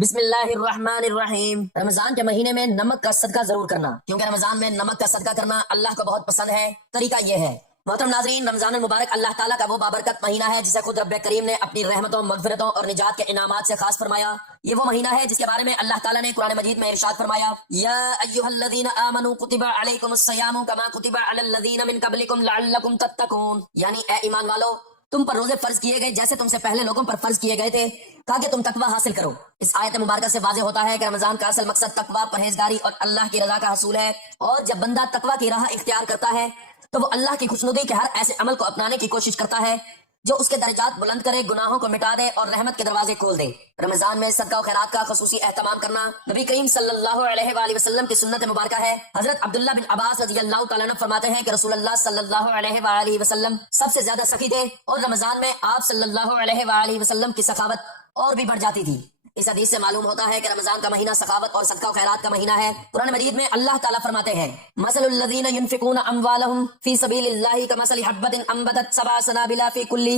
بسم اللہ الرحمن الرحیم۔ رمضان کے مہینے میں نمک کا صدقہ ضرور کرنا، کیونکہ رمضان میں نمک کا صدقہ کرنا اللہ کو بہت پسند ہے۔ طریقہ یہ ہے، محترم ناظرین، رمضان المبارک اللہ تعالیٰ کا وہ بابرکت مہینہ ہے جسے خود رب کریم نے اپنی رحمتوں، مغفرتوں اور نجات کے انعامات سے خاص فرمایا۔ یہ وہ مہینہ ہے جس کے بارے میں اللہ تعالیٰ نے قرآن مجید میں ارشاد فرمایا، یا ایھا الذین آمنوا کتب علیکم الصیام کما کتب علی الذین من قبلکم لعلکم تتقون، یعنی اے ایمان والو، تم پر روزے فرض کیے گئے جیسے تم سے پہلے لوگوں پر فرض کیے گئے تھے تاکہ تم تقوی حاصل کرو۔ اس آیت مبارکہ سے واضح ہوتا ہے کہ رمضان کا اصل مقصد تقوی، پرہیزگاری اور اللہ کی رضا کا حصول ہے، اور جب بندہ تقوی کی راہ اختیار کرتا ہے تو وہ اللہ کی خوشنودی کے ہر ایسے عمل کو اپنانے کی کوشش کرتا ہے جو اس کے درجات بلند کرے، گناہوں کو مٹا دے اور رحمت کے دروازے کھول دے۔ رمضان میں صدقہ و خیرات کا خصوصی اہتمام کرنا نبی کریم صلی اللہ علیہ وآلہ وسلم کی سنت مبارکہ ہے۔ حضرت عبداللہ بن عباس رضی اللہ تعالیٰ عنہ فرماتے ہیں کہ رسول اللہ صلی اللہ علیہ وآلہ وسلم سب سے زیادہ سخی تھے، اور رمضان میں آپ صلی اللہ علیہ وآلہ وسلم کی سخاوت اور بھی بڑھ جاتی تھی۔ اس حدیث سے معلوم ہوتا ہے کہ رمضان کا مہینہ سخاوت اور صدقہ و خیرات کا مہینہ ہے۔ قرآن مجید میں اللہ تعالیٰ فرماتے ہیں، مثل الذین ينفقون اموالهم فی سبیل اللہ کمثل حبۃ انبتت سبع سنابل فی کل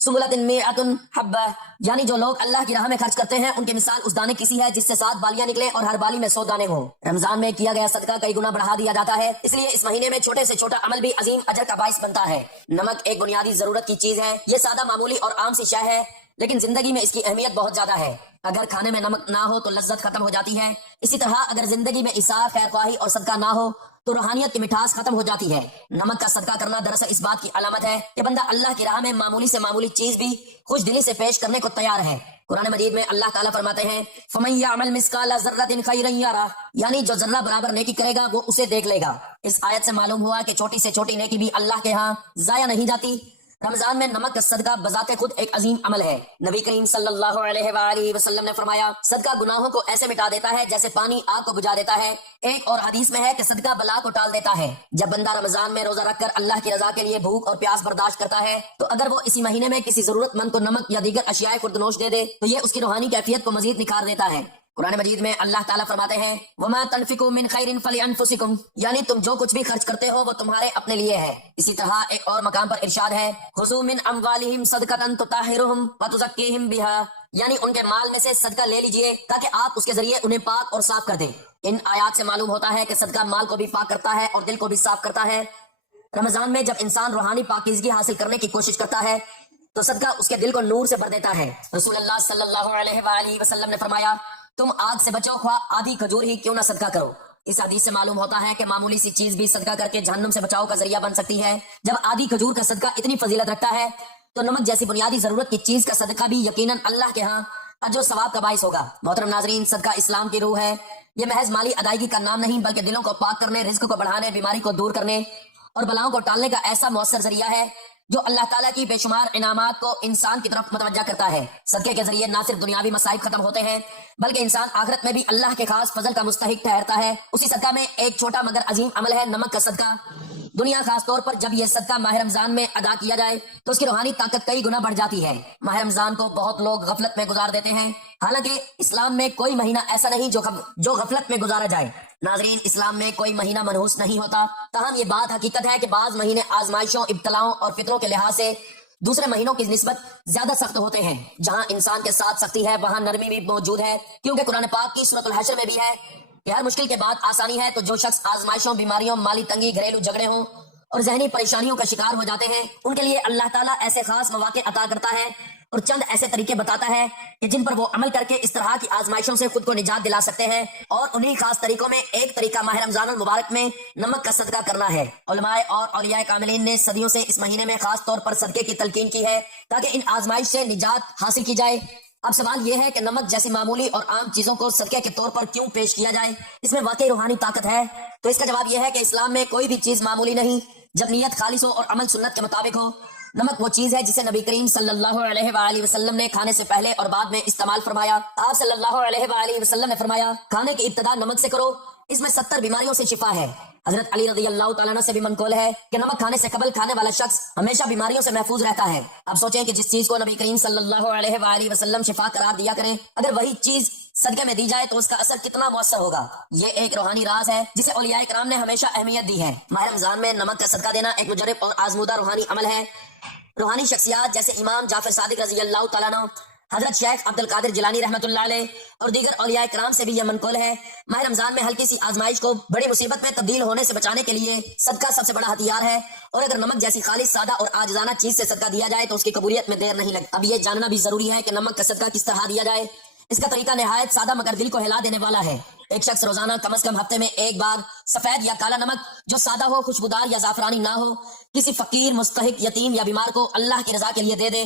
سنبلۃ مئۃ حبۃ، یعنی جو لوگ اللہ کی راہ میں خرچ کرتے ہیں ان کی مثال اس دانے کی سی ہے جس سے 7 بالیاں نکلے اور ہر بالی میں 100 دانے ہوں۔ رمضان میں کیا گیا صدقہ کئی گنا بڑھا دیا جاتا ہے، اس لیے اس مہینے میں چھوٹے سے چھوٹا عمل بھی عظیم اجر کا باعث بنتا ہے۔ نمک ایک بنیادی ضرورت کی چیز ہے، یہ سادہ معمولی اور عام سی شے ہے، لیکن زندگی میں اس کی اہمیت بہت زیادہ ہے۔ اگر کھانے میں نمک نہ ہو تو لذت ختم ہو جاتی ہے، اسی طرح اگر زندگی میں عیسار، خیر خواہی اور صدقہ نہ ہو تو روحانیت کی مٹھاس ختم ہو جاتی ہے۔ نمک کا صدقہ کرنا دراصل اس بات کی علامت ہے کہ بندہ اللہ کی راہ میں معمولی سے معمولی چیز بھی خوش دلی سے پیش کرنے کو تیار ہے۔ قرآن مجید میں اللہ تعالیٰ فرماتے ہیں، فَمَن يَعْمَلْ مِثْقَالَ ذَرَّةٍ خَيْرًا يَرَهُ، یعنی جو ذرہ برابر نیکی کرے گا وہ اسے دیکھ لے گا۔ اس آیت سے معلوم ہوا کہ چھوٹی سے چھوٹی نیکی بھی اللہ کے ہاں ضائع نہیں جاتی۔ رمضان میں نمک کا صدقہ بذات خود ایک عظیم عمل ہے۔ نبی کریم صلی اللہ علیہ وآلہ وسلم نے فرمایا، صدقہ گناہوں کو ایسے مٹا دیتا ہے جیسے پانی آگ کو بجھا دیتا ہے۔ ایک اور حدیث میں ہے کہ صدقہ بلا کو ٹال دیتا ہے۔ جب بندہ رمضان میں روزہ رکھ کر اللہ کی رضا کے لیے بھوک اور پیاس برداشت کرتا ہے تو اگر وہ اسی مہینے میں کسی ضرورت مند کو نمک یا دیگر اشیاء خوردنوش دے دے تو یہ اس کی روحانی کیفیت کو مزید نکھار دیتا ہے۔ قرآن مجید میں اللہ تعالیٰ فرماتے ہیں، وَمَا تَنْفِقُوا مِنْ خَيْرٍ فَلِأَنفُسِكُمْ، یعنی تم جو کچھ بھی خرچ کرتے ہو وہ تمہارے اپنے لیے ہے۔ اسی طرح ایک اور مقام پر ارشاد ہے، خُذُوا مِنْ أَمْوَالِهِمْ صَدْقَةً تُطَهِّرُهُمْ وَتُزَكِّيهِمْ بِهَا، یعنی ان کے مال میں سے صدقہ لے لیجئے تاکہ آپ اس کے ذریعے انہیں پاک اور صاف کر دیں۔ ان آیات سے معلوم ہوتا ہے کہ صدقہ مال کو بھی پاک کرتا ہے اور دل کو بھی صاف کرتا ہے۔ رمضان میں جب انسان روحانی پاکیزگی حاصل کرنے کی کوشش کرتا ہے تو صدقہ اس کے دل کو نور سے بھر دیتا ہے۔ رسول اللہ صلی اللہ علیہ وآلہ وسلم نے فرمایا، تم آگ سے بچو خواہ آدھی کھجور ہی کیوں نہ صدقہ کرو۔ اس حدیث سے معلوم ہوتا ہے کہ معمولی سی چیز بھی صدقہ کر کے جہنم سے بچاؤ کا ذریعہ بن سکتی ہے۔ جب آدھی کھجور کا صدقہ اتنی فضیلت رکھتا ہے تو نمک جیسی بنیادی ضرورت کی چیز کا صدقہ بھی یقیناً اللہ کے ہاں اجر و ثواب کا باعث ہوگا۔ محترم ناظرین، صدقہ اسلام کی روح ہے۔ یہ محض مالی ادائیگی کا نام نہیں بلکہ دلوں کو پاک کرنے، رزق کو بڑھانے، بیماری کو دور کرنے اور بلاؤں کو ٹالنے کا ایسا مؤثر ذریعہ ہے جو اللہ تعالیٰ کی بے شمار انعامات کو انسان کی طرف متوجہ کرتا ہے۔ صدقے کے ذریعے نہ صرف دنیاوی مصائب ختم ہوتے ہیں بلکہ انسان آخرت میں بھی اللہ کے خاص فضل کا مستحق ٹھہرتا ہے۔ اسی صدقہ میں ایک چھوٹا مگر عظیم عمل ہے نمک کا صدقہ۔ دنیا خاص طور پر جب یہ صدقہ ماہ رمضان میں ادا کیا جائے تو اس کی روحانی طاقت کئی گنا بڑھ جاتی ہے۔ ماہ رمضان کو بہت لوگ غفلت میں گزار دیتے ہیں، حالانکہ اسلام میں کوئی مہینہ ایسا نہیں جو غفلت میں گزارا جائے۔ ناظرین، اسلام میں کوئی مہینہ منحوس نہیں ہوتا، تاہم یہ بات حقیقت ہے کہ بعض مہینے آزمائشوں، ابتلاؤں اور فطروں کے لحاظ سے دوسرے مہینوں کی نسبت زیادہ سخت ہوتے ہیں۔ جہاں انسان کے ساتھ سختی ہے وہاں نرمی بھی موجود ہے، کیونکہ قرآن پاک کی سورۃ الحشر میں بھی ہے کہ ہر مشکل کے بعد آسانی ہے۔ تو جو شخص آزمائشوں، بیماریوں، مالی تنگی، گھریلو جھگڑے ہوں اور ذہنی پریشانیوں کا شکار ہو جاتے ہیں ان کے لیے اللہ تعالیٰ ایسے خاص مواقع عطا کرتا ہے اور چند ایسے طریقے بتاتا ہے کہ جن پر وہ عمل کر کے اس طرح کی آزمائشوں سے خود کو نجات دلا سکتے ہیں، اور انہی خاص طریقوں میں ایک طریقہ ماہ رمضان المبارک میں نمک کا صدقہ کرنا ہے۔ علماء اور اولیاء کاملین نے صدیوں سے اس مہینے میں خاص طور پر صدقے کی تلقین کی ہے تاکہ ان آزمائش سے نجات حاصل کی جائے۔ اب سوال یہ ہے کہ نمک جیسی معمولی اور عام چیزوں کو صدقے کے طور پر کیوں پیش کیا جائے؟ اس میں واقعی روحانی طاقت ہے؟ تو اس کا جواب یہ ہے کہ اسلام میں کوئی بھی چیز معمولی نہیں جب نیت خالص ہو اور عمل سنت کے مطابق ہو۔ نمک وہ چیز ہے جسے نبی کریم صلی اللہ علیہ وآلہ وسلم نے کھانے سے پہلے اور بعد میں استعمال فرمایا۔ آپ صلی اللہ علیہ وآلہ وسلم نے فرمایا، کھانے کی ابتدا نمک سے کرو، اس میں 70 بیماریوں سے شفا ہے۔ حضرت علی رضی اللہ تعالیٰ عنہ سے بھی منقول ہے کہ نمک کھانے سے قبل کھانے والا شخص ہمیشہ بیماریوں سے محفوظ رہتا ہے۔ اب سوچیں کہ جس چیز کو نبی کریم صلی اللہ علیہ وآلہ وسلم شفا قرار دیا کریں، اگر وہی چیز صدقے میں دی جائے تو اس کا اثر کتنا مؤثر ہوگا۔ یہ ایک روحانی راز ہے جسے اولیاء کرام نے ہمیشہ اہمیت دی ہے۔ ماہ رمضان میں نمک کا صدقہ دینا ایک مجرب اور آزمودہ روحانی عمل ہے۔ روحانی شخصیات جیسے امام جعفر صادق رضی اللہ تعالیٰ عنہ، حضرت شیخ عبد القادر جیلانی رحمۃ اللہ علیہ اور دیگر اولیاء کرام سے بھی یہ منقول ہے، ماہ رمضان میں ہلکی سی آزمائش کو بڑی مصیبت میں تبدیل ہونے سے بچانے کے لیے صدقہ سب سے بڑا ہتھیار ہے، اور اگر نمک جیسی خالص، سادہ اور عاجزانہ چیز سے صدقہ دیا جائے تو اس کی قبولیت میں دیر نہیں لگتی۔ اب یہ جاننا بھی ضروری ہے کہ نمک کا صدقہ کس طرح دیا جائے۔ اس کا طریقہ نہایت سادہ مگر دل کو ہلا دینے والا ہے۔ ایک شخص روزانہ کم از کم ہفتے میں ایک بار سفید یا کالا نمک جو سادہ ہو، خوشبودار یا زعفرانی نہ ہو، کسی فقیر، مستحق، یتیم یا بیمار کو اللہ کی رضا کے لیے دے دے،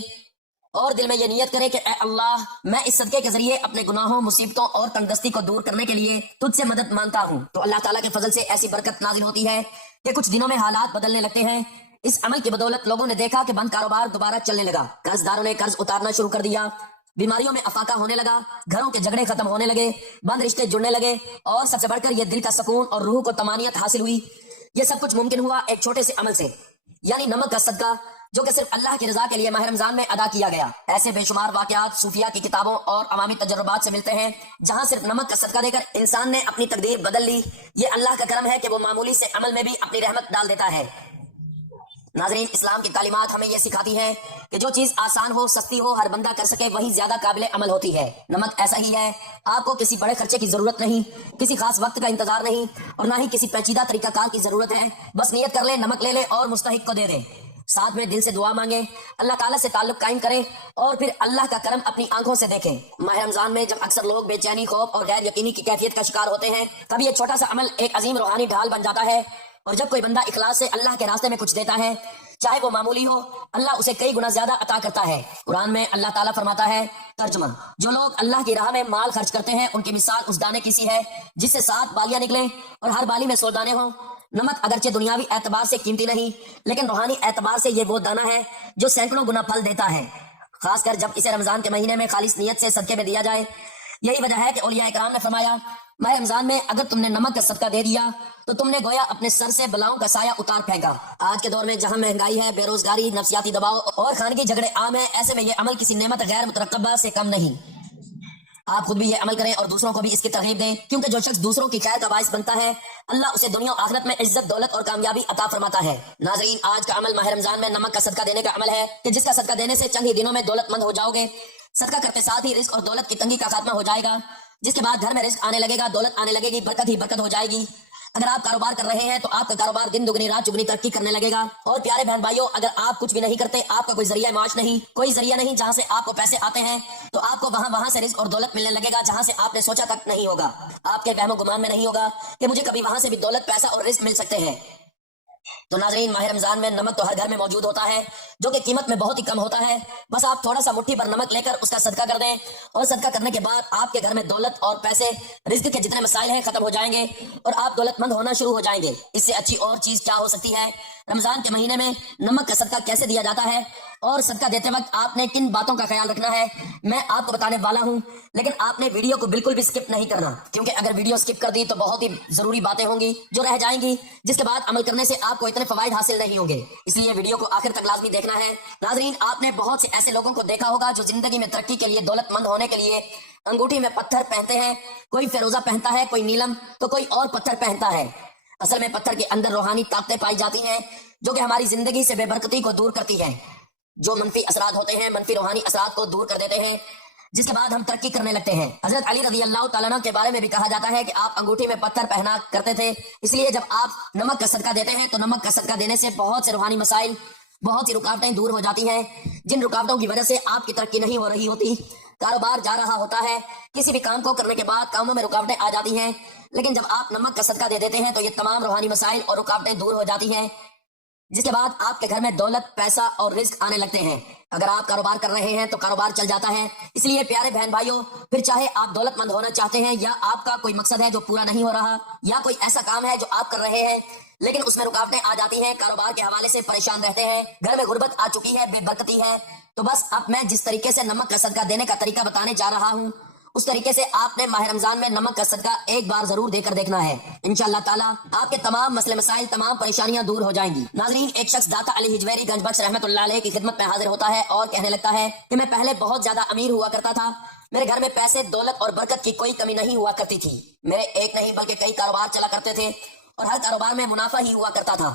اور دل میں یہ نیت کرے کہ اے اللہ، میں اس صدقے کے ذریعے اپنے گناہوں، مصیبتوں اور تنگدستی کو دور کرنے کے لیے تجھ سے مدد مانگتا ہوں، تو اللہ تعالیٰ کے فضل سے ایسی برکت نازل ہوتی ہے کہ کچھ دنوں میں حالات بدلنے لگتے ہیں۔ اس عمل کی بدولت لوگوں نے دیکھا کہ بند کاروبار دوبارہ چلنے لگا، قرض داروں نے قرض اتارنا شروع کر دیا، بیماریوں میں افاقہ ہونے لگا، گھروں کے جھگڑے ختم ہونے لگے، بند رشتے جڑنے لگے، اور سب سے بڑھ کر یہ دل کا سکون اور روح کو طمانینت حاصل ہوئی۔ یہ سب کچھ ممکن ہوا ایک چھوٹے سے عمل سے، یعنی نمک کا صدقہ، جو کہ صرف اللہ کی رضا کے لیے ماہ رمضان میں ادا کیا گیا۔ ایسے بے شمار واقعات صوفیہ کی کتابوں اور عوامی تجربات سے ملتے ہیں جہاں صرف نمک کا صدقہ دے کر انسان نے اپنی تقدیر بدل لی۔ یہ اللہ کا کرم ہے کہ وہ معمولی سے عمل میں بھی اپنی رحمت ڈال دیتا ہے۔ ناظرین، اسلام کی تعلیمات ہمیں یہ سکھاتی ہیں کہ جو چیز آسان ہو، سستی ہو، ہر بندہ کر سکے، وہی زیادہ قابل عمل ہوتی ہے۔ نمک ایسا ہی ہے، آپ کو کسی بڑے خرچے کی ضرورت نہیں، کسی خاص وقت کا انتظار نہیں، اور نہ ہی کسی پیچیدہ طریقہ کار کی ضرورت ہے۔ بس نیت کر لے، نمک لے لے اور مستحق کو دے دے، ساتھ میں دل سے دعا مانگے، اللہ تعالیٰ سے تعلق قائم کریں، اور پھر اللہ کا کرم اپنی آنکھوں سے دیکھیں۔ ماہ رمضان میں جب اکثر لوگ بے چینی، خوف اور غیر یقینی کی کیفیت کا شکار ہوتے ہیں، تب یہ چھوٹا سا عمل ایک عظیم روحانی ڈھال بن جاتا ہے۔ اور جب کوئی بندہ اخلاص سے اللہ کے راستے میں کچھ دیتا ہے، چاہے وہ معمولی ہو، اللہ اسے کئی گنا زیادہ عطا کرتا ہے۔ قرآن میں اللہ تعالیٰ فرماتا ہے، ترجمہ: جو لوگ اللہ کی راہ میں مال خرچ کرتے ہیں، ان کی مثال اس دانے کی سی ہے جس سے 7 بالیاں نکلیں اور ہر بالی میں 100 دانے ہوں۔ نمک اگرچہ دنیاوی اعتبار سے قیمتی نہیں، لیکن روحانی اعتبار سے یہ وہ دانہ ہے جو سینکڑوں گنا پھل دیتا ہے، خاص کر جب اسے رمضان کے مہینے میں خالص نیت سے صدقے میں دیا جائے۔ یہی وجہ ہے کہ اولیاء کرام نے فرمایا، ماہ رمضان میں اگر تم نے نمک کا صدقہ دے دیا تو تم نے گویا اپنے سر سے بلاؤں کا سایہ اتار پھینکا۔ آج کے دور میں جہاں مہنگائی ہے، بے روزگاری، نفسیاتی دباؤ اور خانگی جھگڑے عام ہیں، ایسے میں یہ عمل کسی نعمت غیر مترقبہ سے کم نہیں۔ آپ خود بھی یہ عمل کریں اور دوسروں کو بھی اس کی ترغیب دیں، کیونکہ جو شخص دوسروں کی خیر کا باعث بنتا ہے، اللہ اسے دنیا و آخرت میں عزت، دولت اور کامیابی عطا فرماتا ہے۔ ناظرین، آج کا عمل ماہ رمضان میں نمک کا صدقہ دینے کا عمل ہے کہ جس کا صدقہ دینے سے چند ہی دنوں میں دولت مند ہو جاؤ گے۔ صدقہ کرتے ساتھ ہی رزق اور دولت کی تنگی کا خاتمہ ہو جائے گا، جس کے بعد گھر میں رزق آنے لگے گا، دولت آنے لگے گی، برکت ہی برکت ہو جائے گی۔ اگر آپ کاروبار کر رہے ہیں تو آپ کا کاروبار دن دگنی رات چگنی ترقی کرنے لگے گا۔ اور پیارے بہن بھائیوں، اگر آپ کچھ بھی نہیں کرتے، آپ کا کوئی ذریعہ معاش نہیں، کوئی ذریعہ نہیں جہاں سے آپ کو پیسے آتے ہیں، تو آپ کو وہاں سے رزق اور دولت ملنے لگے گا جہاں سے آپ نے سوچا تک نہیں ہوگا۔ آپ کے وہم و گمان میں نہیں ہوگا کہ مجھے کبھی وہاں سے بھی دولت، پیسہ اور رزق مل سکتے ہیں۔ تو ناظرین، ماہ رمضان میں نمک تو ہر گھر میں موجود ہوتا ہے، جو کہ قیمت میں بہت ہی کم ہوتا ہے۔ بس آپ تھوڑا سا مٹھی پر نمک لے کر اس کا صدقہ کر دیں، اور صدقہ کرنے کے بعد آپ کے گھر میں دولت اور پیسے، رزق کے جتنے مسائل ہیں، ختم ہو جائیں گے اور آپ دولت مند ہونا شروع ہو جائیں گے۔ اس سے اچھی اور چیز کیا ہو سکتی ہے؟ رمضان کے مہینے میں نمک کا صدقہ کیسے دیا جاتا ہے اور صدقہ دیتے وقت آپ نے کن باتوں کا خیال رکھنا ہے، میں آپ کو بتانے والا ہوں، لیکن آپ نے ویڈیو کو بالکل بھی سکپ نہیں کرنا، کیونکہ اگر ویڈیو سکپ کر دی تو بہت ہی ضروری باتیں ہوں گی جو رہ جائیں گی، جس کے بعد عمل کرنے سے آپ کو اتنے فوائد حاصل نہیں ہوں گے۔ اس لیے ویڈیو کو آخر تک لازمی دیکھنا ہے۔ ناظرین، آپ نے بہت سے ایسے لوگوں کو دیکھا ہوگا جو زندگی میں ترقی کے لیے، دولت مند ہونے کے لیے انگوٹھی میں پتھر پہنتے ہیں، کوئی فیروزہ پہنتا ہے، کوئی نیلم، تو کوئی اور پتھر پہنتا ہے۔ اصل میں پتھر کے اندر روحانی طاقتیں پائی جاتی ہیں جو کہ ہماری زندگی سے بے برکتی کو دور کرتی ہیں، جو منفی اثرات ہوتے ہیں، منفی روحانی اثرات کو دور کر دیتے ہیں، جس کے بعد ہم ترقی کرنے لگتے ہیں۔ حضرت علی رضی اللہ تعالیٰ عنہ کے بارے میں بھی کہا جاتا ہے کہ آپ انگوٹھی میں پتھر پہنا کرتے تھے۔ اس لیے جب آپ نمک کا صدقہ دیتے ہیں تو نمک کا صدقہ دینے سے بہت سے روحانی مسائل، بہت سی رکاوٹیں دور ہو جاتی ہیں، جن رکاوٹوں کی وجہ سے آپ کی ترقی نہیں ہو رہی ہوتی، کاروبار جا رہا ہوتا ہے، کسی بھی کام کو کرنے کے بعد کاموں میں رکاوٹیں آ جاتی ہیں، لیکن جب آپ نمک کا صدقہ دے دیتے ہیں تو یہ تمام روحانی مسائل اور رکاوٹیں دور ہو جاتی ہیں، جس کے بعد آپ کے گھر میں دولت، پیسہ اور رزق آنے لگتے ہیں۔ اگر آپ کاروبار کر رہے ہیں تو کاروبار چل جاتا ہے۔ اس لیے پیارے بہن بھائیوں، پھر چاہے آپ دولت مند ہونا چاہتے ہیں یا آپ کا کوئی مقصد ہے جو پورا نہیں ہو رہا، یا کوئی ایسا کام ہے جو آپ کر رہے ہیں لیکن اس میں رکاوٹیں آ جاتی ہیں، کاروبار کے حوالے سے پریشان رہتے ہیں، گھر میں غربت آ چکی ہے، بے برکتی ہے، تو بس اب میں جس طریقے سے نمک کا صدقہ دینے کا طریقہ بتانے جا رہا ہوں، اس طریقے سے آپ نے ماہ رمضان میں نمک کا صدقہ ایک بار ضرور دے کر دیکھنا ہے۔ انشاءاللہ تعالیٰ آپ کے تمام مسئلے مسائل، تمام پریشانیاں دور ہو جائیں گی۔ ناظرین، ایک شخص داتا علی ہجویری گنج بخش رحمت اللہ علیہ کی خدمت میں حاضر ہوتا ہے اور کہنے لگتا ہے کہ میں پہلے بہت زیادہ امیر ہوا کرتا تھا، میرے گھر میں پیسے، دولت اور برکت کی کوئی کمی نہیں ہوا کرتی تھی، میرے ایک نہیں بلکہ کئی کاروبار چلا کرتے تھے اور ہر کاروبار میں منافع ہی ہوا کرتا تھا،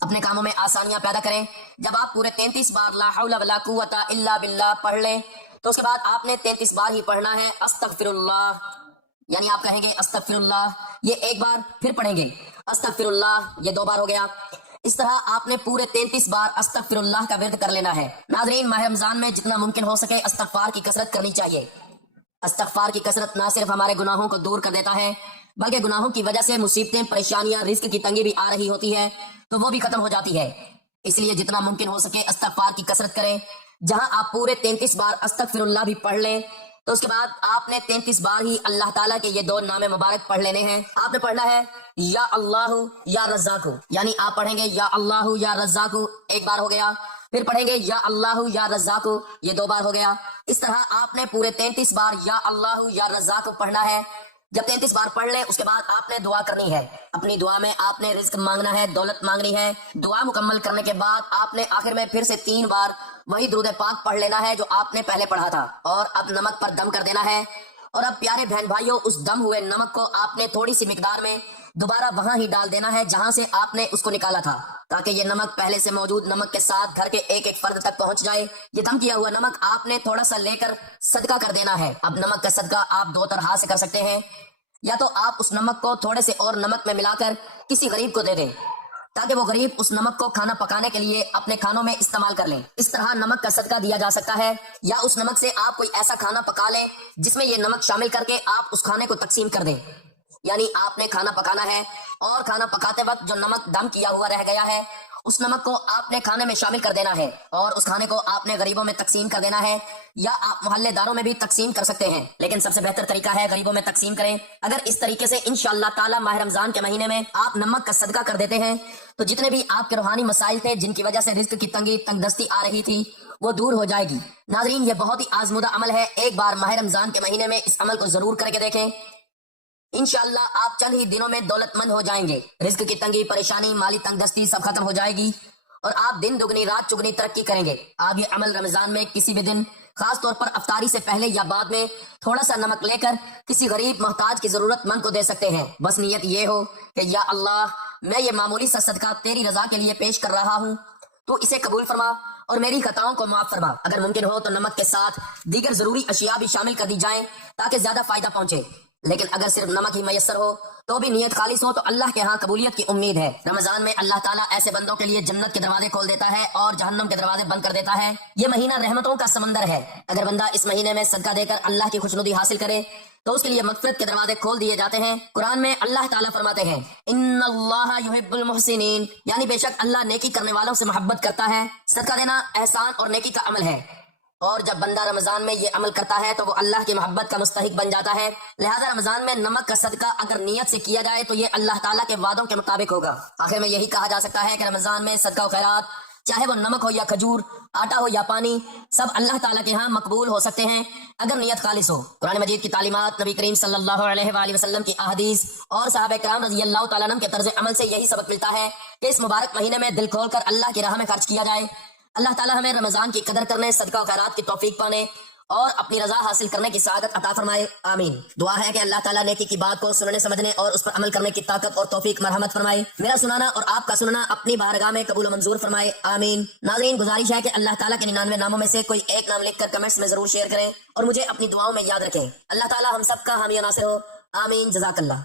اپنے کاموں میں آسانیاں پیدا کریں. جب آپ پورے 33 بار لا حول ولا قوت الا باللہ پڑھ لیں تو اس کے بعد آپ نے 33 بار ہی پڑھنا ہے استغفر اللہ. یعنی آپ کہیں گے استغفر اللہ یہ ایک بار، پھر پڑھیں گے استغفر اللہ یہ 2 بار ہو گیا. اس طرح آپ نے پورے 33 بار استغفر اللہ کا ورد کر لینا ہے. ناظرین، ماہ رمضان میں جتنا ممکن ہو سکے استغفار کی کثرت کرنی چاہیے. استغفار کی کثرت نہ صرف ہمارے گناہوں کو دور کر دیتا ہے بلکہ گناہوں کی وجہ سے مصیبتیں، پریشانیاں، رزق کی تنگی بھی آ رہی ہوتی ہے تو وہ بھی ختم ہو جاتی ہے. اس لیے جتنا ممکن ہو سکے استغفار کی کثرت کریں. جہاں آپ پورے 33 بار استغفر اللہ بھی پڑھ لیں تو اس کے بعد آپ نے 33 بار ہی اللہ تعالیٰ کے یہ 2 نام مبارک پڑھ لینے ہیں. آپ نے پڑھنا ہے یا اللہ یا رزاق، یعنی آپ پڑھیں گے یا اللہ یا رزاق ایک بار ہو گیا، پھر پڑھیں گے یا اللہ یا رزاق یہ 2 بار ہو گیا. اس طرح آپ نے پورے 33 بار یا اللہ یا رزاق پڑھنا ہے. جب 33 بار پڑھ لیں اس کے بعد آپ نے دعا کرنی ہے. اپنی دعا میں آپ نے رزق مانگنا ہے، دولت مانگنی ہے. دعا مکمل کرنے کے بعد آپ نے آخر میں پھر سے 3 بار وہی درود پاک پڑھ لینا ہے جو آپ نے پہلے پڑھا تھا، اور اب نمک پر دم کر دینا ہے. اور اب پیارے بہن بھائیوں، اس دم ہوئے نمک کو آپ نے تھوڑی سی مقدار میں دوبارہ وہاں ہی ڈال دینا ہے جہاں سے آپ نے اس کو نکالا تھا، تاکہ یہ نمک پہلے سے موجود نمک کے ساتھ گھر کے ایک ایک فرد تک پہنچ جائے. یہ دم کیا ہوا نمک آپ نے تھوڑا سا لے کر صدقہ کر دینا ہے. اب نمک کا صدقہ آپ 2 طرح سے کر سکتے ہیں. یا تو آپ اس نمک کو تھوڑے سے اور نمک میں ملا کر کسی غریب کو دے دیں تاکہ وہ غریب اس نمک کو کھانا پکانے کے لیے اپنے کھانوں میں استعمال کر لیں. اس طرح نمک کا صدقہ دیا جا سکتا ہے. یا اس نمک سے آپ کوئی ایسا کھانا پکا لیں جس میں یہ نمک شامل کر کے آپ اس کھانے کو تقسیم کر دیں. یعنی آپ نے کھانا پکانا ہے اور کھانا پکاتے وقت جو نمک دم کیا ہوا رہ گیا ہے اس نمک کو آپ نے کھانے میں شامل کر دینا ہے اور اس کھانے کو آپ نے غریبوں میں تقسیم کر دینا ہے. یا آپ محلے داروں میں بھی تقسیم کر سکتے ہیں، لیکن سب سے بہتر طریقہ ہے غریبوں میں تقسیم کریں. اگر اس طریقے سے انشاءاللہ تعالی ماہ رمضان کے مہینے میں آپ نمک کا صدقہ کر دیتے ہیں تو جتنے بھی آپ کے روحانی مسائل تھے جن کی وجہ سے رزق کی تنگی، تنگ دستی آ رہی تھی، وہ دور ہو جائے گی. ناظرین، یہ بہت ہی آزمودہ عمل ہے. ایک بار ماہ رمضان کے مہینے میں اس عمل کو ضرور کر کے دیکھیں. انشاءاللہ آپ چند ہی دنوں میں دولت مند ہو جائیں گے. رزق کی تنگی، پریشانی، مالی تنگ دستی سب ختم ہو جائے گی اور آپ دن دگنی رات چگنی ترقی کریں گے. آپ یہ عمل رمضان میں کسی بھی دن، خاص طور پر افطاری سے پہلے یا بعد میں، تھوڑا سا نمک لے کر کسی غریب محتاج کی ضرورت مند کو دے سکتے ہیں. بس نیت یہ ہو کہ یا اللہ، میں یہ معمولی سا صدقہ تیری رضا کے لیے پیش کر رہا ہوں، تو اسے قبول فرما اور میری خطاؤں کو معاف فرما. اگر ممکن ہو تو نمک کے ساتھ دیگر ضروری اشیاء بھی شامل کر دی جائیں تاکہ زیادہ فائدہ پہنچے. لیکن اگر صرف نمک ہی میسر ہو تو بھی نیت خالص ہو تو اللہ کے ہاں قبولیت کی امید ہے. رمضان میں اللہ تعالیٰ ایسے بندوں کے لیے جنت کے دروازے کھول دیتا ہے اور جہنم کے دروازے بند کر دیتا ہے. یہ مہینہ رحمتوں کا سمندر ہے. اگر بندہ اس مہینے میں صدقہ دے کر اللہ کی خوشنودی حاصل کرے تو اس کے لیے مغفرت کے دروازے کھول دیے جاتے ہیں. قرآن میں اللہ تعالیٰ فرماتے ہیں ان اللہ یحب المحسنین، یعنی بے شک اللہ نیکی کرنے والوں سے محبت کرتا ہے. صدقہ دینا احسان اور نیکی کا عمل ہے، اور جب بندہ رمضان میں یہ عمل کرتا ہے تو وہ اللہ کی محبت کا مستحق بن جاتا ہے. لہذا رمضان میں نمک کا صدقہ اگر نیت سے کیا جائے تو یہ اللہ تعالیٰ کے وعدوں کے مطابق ہوگا. آخر میں یہی کہا جا سکتا ہے کہ رمضان میں صدقہ و خیرات، چاہے وہ نمک ہو یا کھجور، آٹا ہو یا پانی، سب اللہ تعالیٰ کے ہاں مقبول ہو سکتے ہیں اگر نیت خالص ہو. قرآن مجید کی تعلیمات، نبی کریم صلی اللہ علیہ وآلہ وسلم کی احادیث اور صحابہ کرام رضی اللہ تعالیٰ عنہم کے طرز عمل سے یہی سبق ملتا ہے کہ اس مبارک مہینے میں دل کھول کر اللہ کی راہ میں خرچ کیا جائے. اللہ تعالیٰ ہمیں رمضان کی قدر کرنے، صدقہ و خیرات کی توفیق پانے اور اپنی رضا حاصل کرنے کی سعادت عطا فرمائے. آمین. دعا ہے کہ اللہ تعالیٰ نیکی کی بات کو سننے، سمجھنے اور اس پر عمل کرنے کی طاقت اور توفیق مرحمت فرمائے. میرا سنانا اور آپ کا سننا اپنی بارگاہ میں قبول و منظور فرمائے. آمین. ناظرین، گزارش ہے کہ اللہ تعالیٰ کے 99 ناموں میں سے کوئی ایک نام لکھ کر کمنٹس میں ضرور شیئر کریں اور مجھے اپنی دعاؤں میں یاد رکھیں. اللہ تعالیٰ ہم سب کا حامی و ناصر ہو. آمین. جزاک اللہ.